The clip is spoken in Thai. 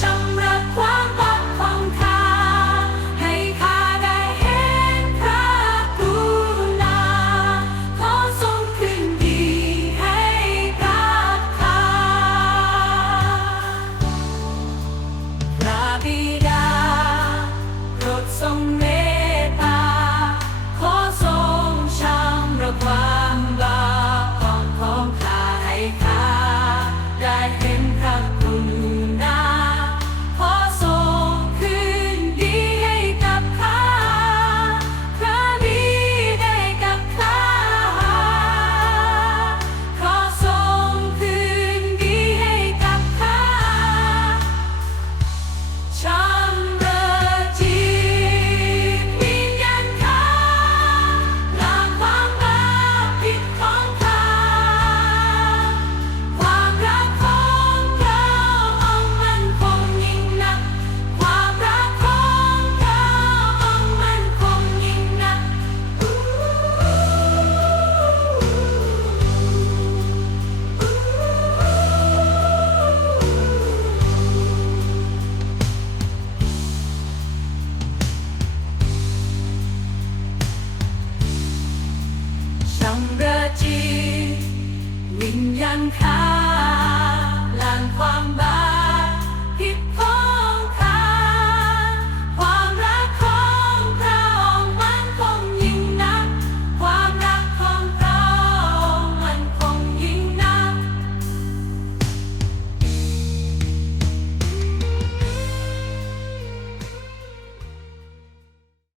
ชำระความบกพองข้าให้ข้าได้เห็นพระกรุณาขอทรงคืนดีให้กับข้าพระบิดาโปรดทรงานค้า